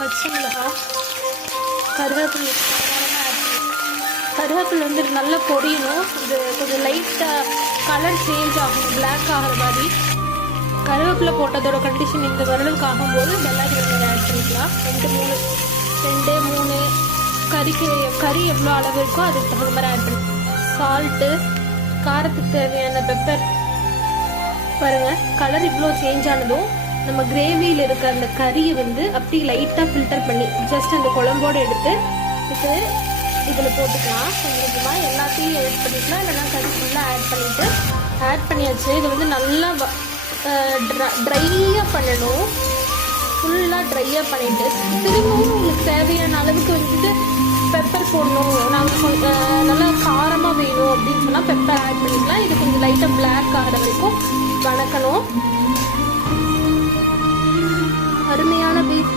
பச்சை மிளகாய், கருவேப்பிலை. கருவேப்பிலை வந்து நல்லா பொரியணும். இது கொஞ்சம் லைட்டாக கலர் சேஞ்ச் ஆகும், பிளாக் ஆகிற மாதிரி. கருவேப்பிலை போட்டதோட கண்டிஷன் இந்த வருடம் ஆகும்போது பெல்லாரி வெங்காயம் ஆட் பண்ணிக்கலாம். 2 3 கறி எவ்வளோ அளவு இருக்கோ அதுக்கு தகுந்த மாதிரி ஆட் பண்ணி. சால்ட்டு, காரத்துக்கு தேவையான பெப்பர். பாருங்கள், கலர் இவ்வளோ சேஞ்ச் ஆனதும் நம்ம கிரேவியில் இருக்க அந்த கறியை வந்து அப்படி லைட்டாக ஃபில்டர் பண்ணி ஜஸ்ட் அந்த குழம்போடு எடுத்து இதில் போட்டுக்கலாம். கொஞ்சமாக எல்லாத்தையும் ஆட் பண்ணிக்கலாம், இல்லைனா கறி ஃபுல்லாக ஆட் பண்ணியாச்சு. இது வந்து நல்லா ட்ரையாக பண்ணணும். ஃபுல்லாக ட்ரையாக பண்ணிவிட்டு திரும்பவும் உங்களுக்கு தேவையான அளவுக்கு வந்துட்டு பெப்பர் போடணும். நாங்கள் நல்லா காரமாக வேணும் அப்படின்னு சொன்னால் பெப்பர் ஆட் பண்ணிக்கலாம். இது கொஞ்சம் லைட்டாக பிளாக் ஆகிற வரைக்கும் வணக்கணும். அருமையான பீஃப்